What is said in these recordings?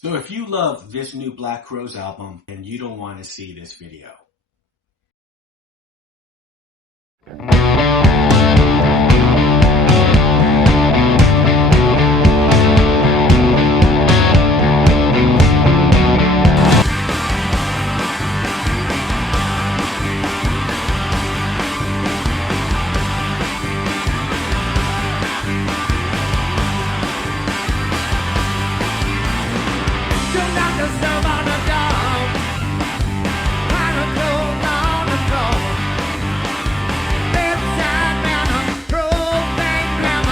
So if you love this new Black Crowes album, then you don't want to see this video.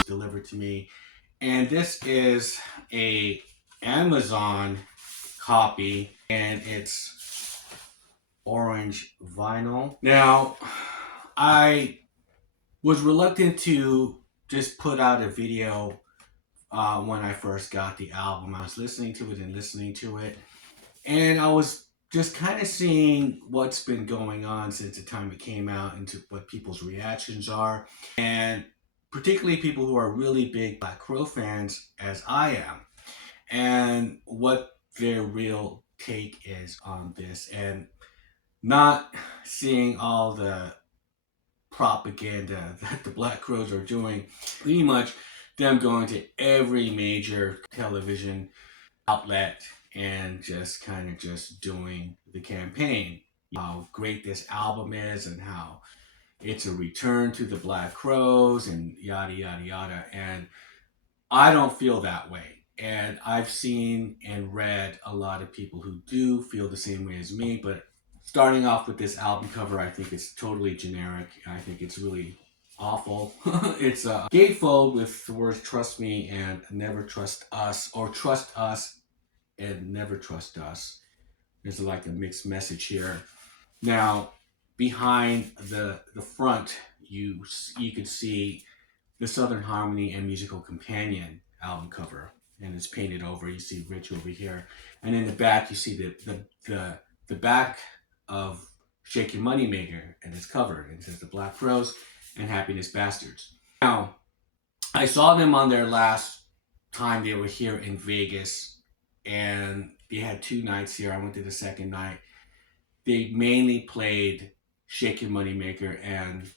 Delivered to me, and this is a Amazon copy, and it's orange vinyl. Now, I was reluctant to just put out a video when I first got the album. I was listening to it, and I was just kind of seeing what's been going on since the time it came out and to what people's reactions are, and particularly people who are really big Black Crow fans, as I am, and what their real take is on this, and not seeing all the propaganda that the Black Crowes are doing. Pretty much them going to every major television outlet and just kind of just doing the campaign. How great this album is and how it's a return to the Black Crowes and yada, yada, yada. And I don't feel that way. And I've seen and read a lot of people who do feel the same way as me. But starting off with this album cover, I think it's totally generic. I think it's really awful. It's a gatefold with the words "trust me" and "never trust us," or "trust us" and "never trust us." There's like a mixed message here. Now, behind the front, you can see the Southern Harmony and Musical Companion album cover, and it's painted over. You see Rich over here, and in the back you see the back of Shake Your Moneymaker, and it's covered. It says the Black Crowes and Happiness Bastards. Now, I saw them on their last time they were here in Vegas, and they had 2 nights here. I went to the second night. They mainly played Shake Your Moneymaker and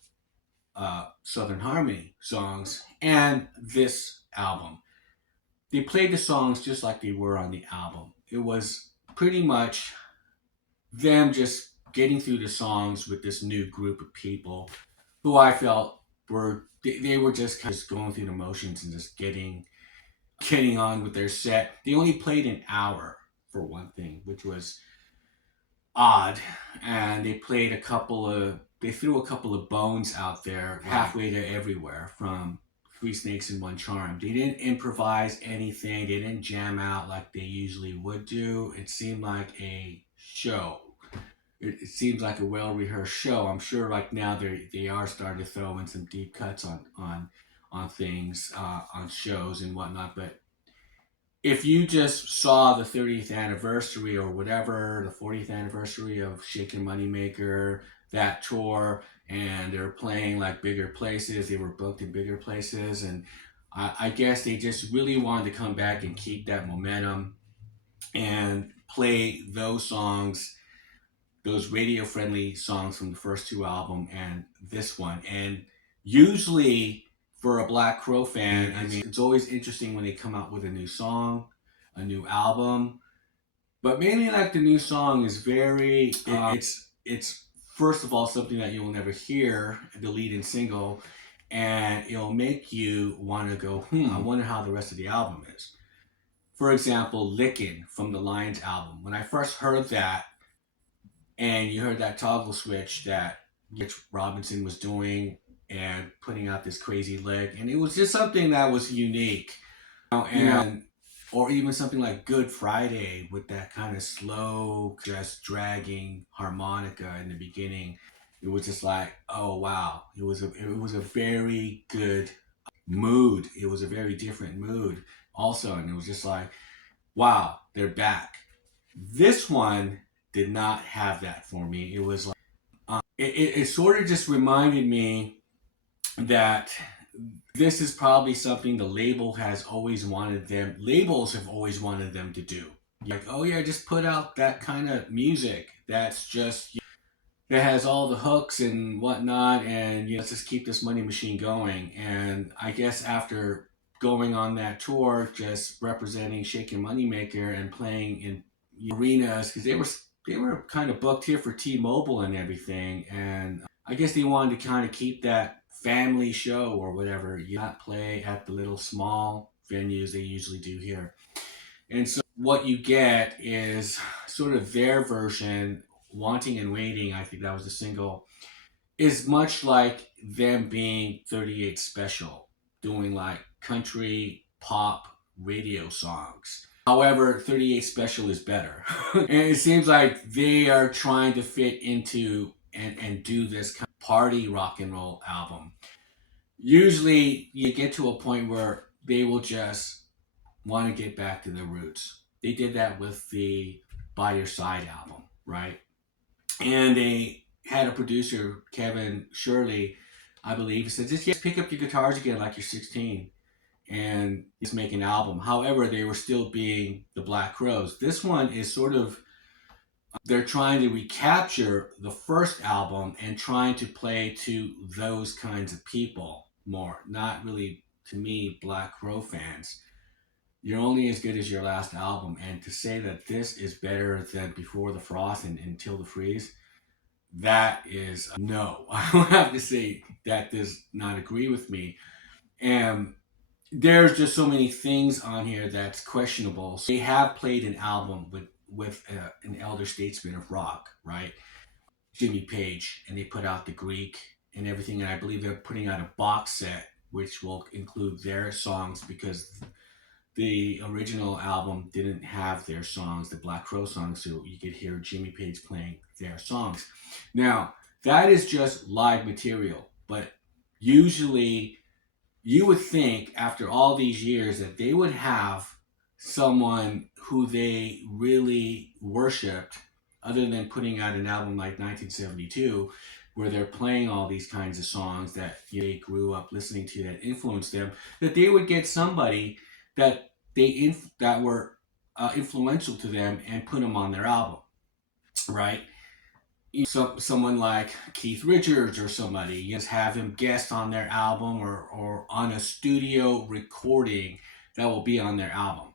Southern Harmony songs, and this album. They played the songs just like they were on the album. It was pretty much them just getting through the songs with this new group of people who I felt were just kind of going through the motions and just getting on with their set. They only played an hour, for one thing, which was odd. And they threw a couple of bones out there halfway to everywhere, from Three Snakes and One Charm. They didn't improvise anything. They didn't jam out like they usually would do. It seemed like a show. It seems like a well-rehearsed show. I'm sure like now they are starting to throw in some deep cuts on things, on shows and whatnot. But if you just saw the 30th anniversary or whatever, the 40th anniversary of Shake Your Moneymaker, that tour, and they're playing like bigger places, they were booked in bigger places, and I guess they just really wanted to come back and keep that momentum and play those songs, those radio-friendly songs from the first 2 albums and this one. And usually for a Black Crow fan, I mean, it's always interesting when they come out with a new song, a new album. But mainly like the new song is very, it's first of all something that you will never hear, the lead and single, and it'll make you want to go, I wonder how the rest of the album is. For example, Lickin' from the Lions album. When I first heard that, and you heard that toggle switch that Rich Robinson was doing and putting out this crazy lick, and it was just something that was unique. And or even something like Good Friday with that kind of slow, just dragging harmonica in the beginning. It was just like, oh wow, it was a very good mood. It was a very different mood also, and it was just like, wow, they're back. This one did not have that for me. It was like, it sort of just reminded me that this is probably something labels have always wanted them to do. like, oh yeah, just put out that kind of music that's just, that has all the hooks and whatnot, and let's just keep this money machine going. And I guess after going on that tour, just representing Shake Your Moneymaker and playing in arenas, because they were kind of booked here for T-Mobile and everything, and I guess they wanted to kind of keep that family show or whatever. You not play at the little small venues they usually do here. And so what you get is sort of their version, Wanting and Waiting, I think that was the single, is much like them being 38 Special, doing like country pop radio songs. However, 38 Special is better. And it seems like they are trying to fit into and do this kind of party rock and roll album. Usually you get to a point where they will just want to get back to their roots. They did that with the By Your Side album, right? And they had a producer, Kevin Shirley, I believe, said, just pick up your guitars again like you're 16 and just make an album. However, they were still being the Black Crowes. This one is sort of, they're trying to recapture the first album and trying to play to those kinds of people more, not really, to me, Black Crow fans. You're only as good as your last album, and to say that this is better than Before the Frost and Until the Freeze, that is no. I don't have to say that does not agree with me. And there's just so many things on here that's questionable. So they have played an album with an elder statesman of rock, right? Jimmy Page, and they put out the Greek and everything, and I believe they're putting out a box set which will include their songs, because the original album didn't have their songs, the Black Crow songs, so you could hear Jimmy Page playing their songs. Now, that is just live material, but usually you would think after all these years that they would have someone who they really worshipped, other than putting out an album like 1972 where they're playing all these kinds of songs that they grew up listening to that influenced them, that they would get somebody that that were influential to them and put them on their album, right? Someone like Keith Richards or somebody, you just have him guest on their album, or on a studio recording that will be on their album.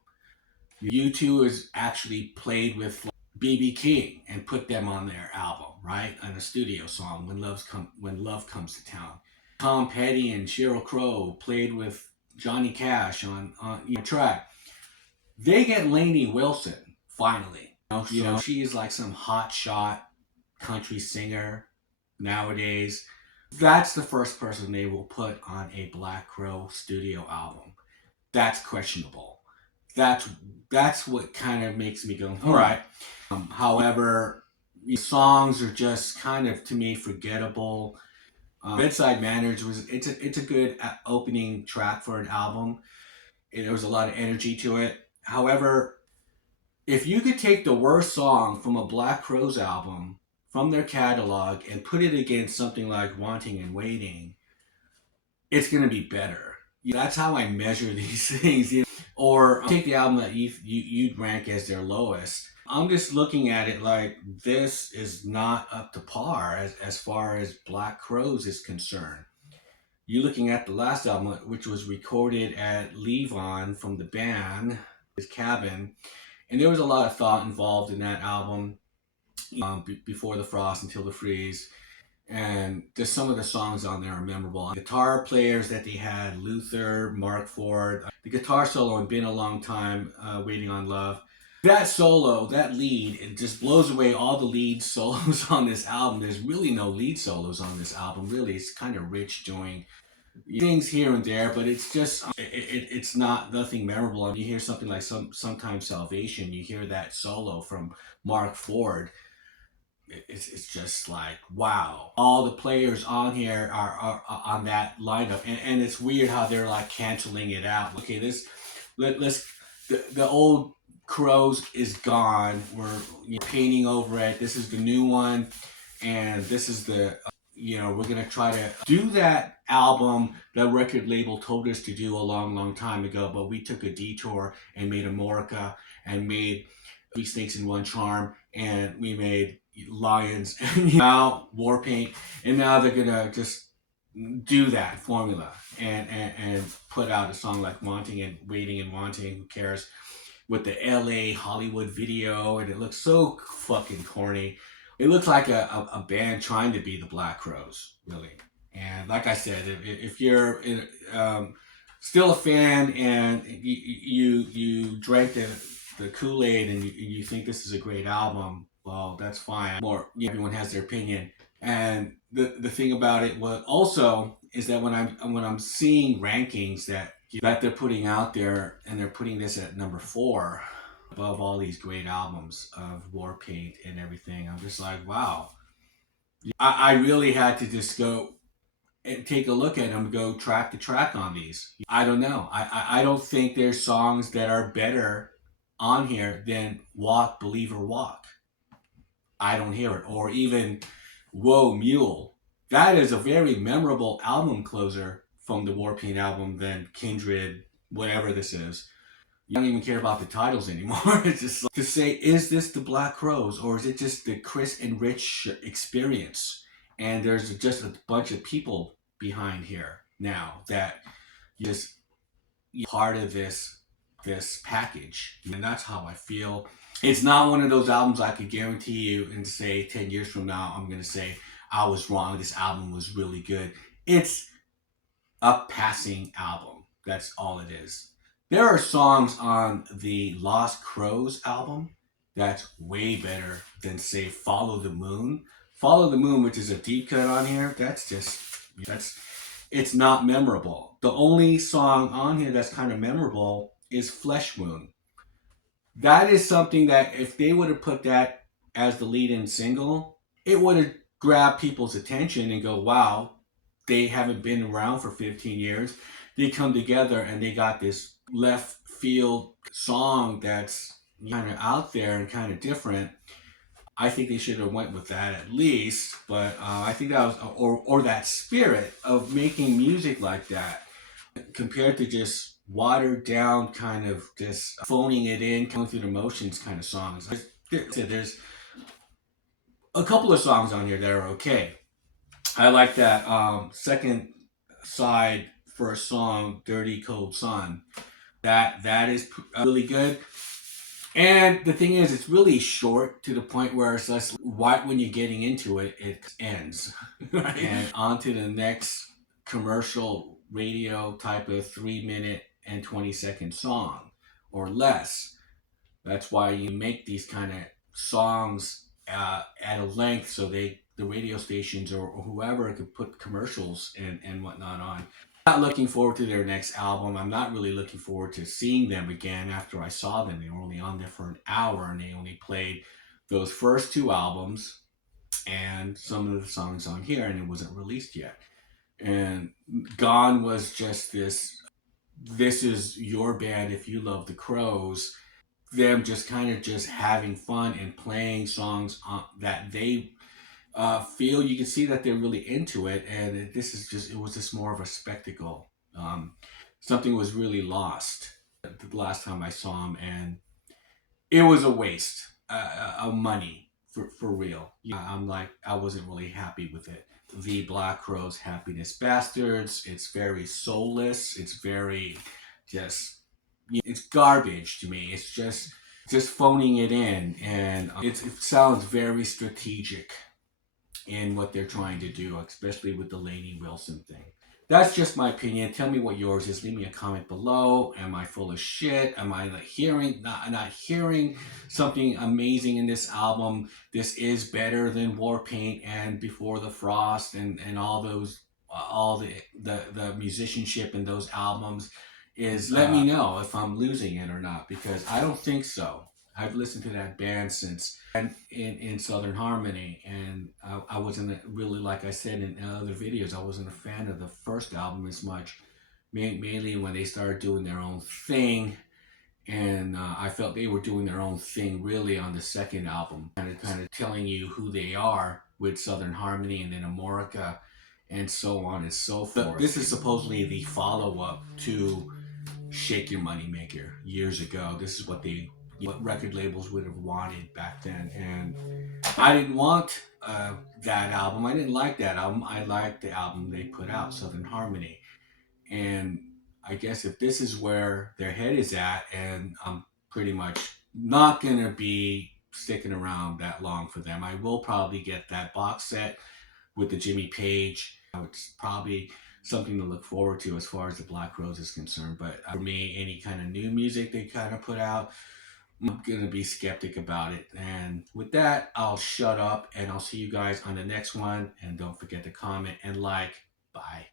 U2 has actually played with BB King and put them on their album, right? On a studio song, When Love Comes to Town. Tom Petty and Sheryl Crow played with Johnny Cash on track. They get Lainey Wilson finally. She's like some hot shot country singer nowadays. That's the first person they will put on a Black Crow studio album. That's questionable. That's what kind of makes me go, all right. However, songs are just kind of, to me, forgettable. Bedside Manners it's a good opening track for an album. There was a lot of energy to it. However, if you could take the worst song from a Black Crowes album from their catalog and put it against something like Wanting and Waiting, it's going to be better. That's how I measure these things. Or take the album that you'd rank as their lowest. I'm just looking at it like this is not up to par as far as Black Crowes is concerned. You're looking at the last album, which was recorded at Levon from the band, his cabin, and there was a lot of thought involved in that album. Before the Frost, Until the Freeze, and just some of the songs on there are memorable. The guitar players that they had, Luther, Mark Ford, the guitar solo in Been a Long Time, Waiting on Love. That solo, that lead, it just blows away all the lead solos on this album. There's really no lead solos on this album, really. It's kind of rich doing things here and there, but it's just, it's not nothing memorable. You hear something like Sometimes Salvation, you hear that solo from Mark Ford. It's just like, wow, all the players on here are on that lineup, and it's weird how they're like canceling it out. Okay, let's the old Crows is gone, we're painting over it, this is the new one, and this is the we're gonna try to do that album the record label told us to do a long time ago, but we took a detour and made Amorica and made Three Snakes in One Charm, and we made Lions, and now War Paint, and now they're gonna just do that formula and put out a song like Wanting and Waiting and Wanting, who cares, with the LA Hollywood video, and it looks so fucking corny. It looks like a band trying to be the Black Crowes, really. And like I said, if you're still a fan and you drank the Kool-Aid and you think this is a great album, well, that's fine. Everyone has their opinion. And the thing about it was also is that when I'm seeing rankings that they're putting out there, and they're putting this at number 4 above all these great albums of War Paint and everything, I'm just like, wow. I really had to just go and take a look at them, go track to track on these. I don't know. I don't think there's songs that are better on here than Walk, Believe or Walk. I don't hear it. Or even Whoa Mule. That is a very memorable album closer from the War Paint album than Kindred, whatever this is. You don't even care about the titles anymore. It's just like, to say, is this the Black Crowes, or is it just the Chris and Rich experience? And there's just a bunch of people behind here now that just part of this package, and that's how I feel. It's not one of those albums I could guarantee you and say 10 years from now I'm gonna say I was wrong, this album was really good. It's a passing album. That's all it is. There are songs on the Lost Crows album that's way better than, say, Follow the Moon. Follow the Moon, which is a deep cut on here, it's not memorable. The only song on here that's kind of memorable is Flesh Wound. That is something that if they would have put that as the lead-in single, it would have grabbed people's attention and go, wow, they haven't been around for 15 years. They come together and they got this left field song that's kind of out there and kind of different. I think they should have went with that at least, but I think that was, or that spirit of making music like that, compared to just watered down kind of just phoning it in, going through the motions kind of songs. There's a couple of songs on here that are okay. I like that second side for a song, Dirty Cold Sun. That is really good. And the thing is, it's really short to the point where it's just right when you're getting into it, it ends. Right? And on to the next commercial radio type of 3-minute and 20-second song or less. That's why you make these kind of songs at a length so the radio stations or whoever could put commercials and whatnot on. I'm not looking forward to their next album. I'm not really looking forward to seeing them again after I saw them. They were only on there for an hour and they only played those first 2 albums and some of the songs on here, and it wasn't released yet. And Gone was just this is your band if you love the Crowes. Them just kind of just having fun and playing songs that they feel. You can see that they're really into it, and it was just more of a spectacle. Something was really lost the last time I saw them, and it was a waste of money for real. I wasn't really happy with it. The Black Crowes, Happiness Bastards. It's very soulless. It's very it's garbage to me. It's just phoning it in, and it sounds very strategic in what they're trying to do, especially with the Lainey Wilson thing. That's just my opinion. Tell me what yours is. Leave me a comment below. Am I full of shit? Am I not hearing something amazing in this album? This is better than War Paint and Before the Frost and all those, all the musicianship in those albums. Let me know if I'm losing it or not, because I don't think so. I've listened to that band since in Southern Harmony, and I wasn't really, like I said in other videos, I wasn't a fan of the first album as much, mainly when they started doing their own thing, and I felt they were doing their own thing really on the second album, kind of telling you who they are with Southern Harmony and then Amorica and so on and so forth. This is supposedly the follow-up to Shake Your Money Maker years ago. This is what they what record labels would have wanted back then. And I didn't want that album. I didn't like that album. I liked the album they put out, Southern Harmony. And I guess if this is where their head is at, and I'm pretty much not going to be sticking around that long for them, I will probably get that box set with the Jimmy Page. It's probably something to look forward to as far as the Black Rose is concerned. But for me, any kind of new music they kind of put out, I'm going to be skeptic about it. And with that, I'll shut up and I'll see you guys on the next one. And don't forget to comment and like. Bye.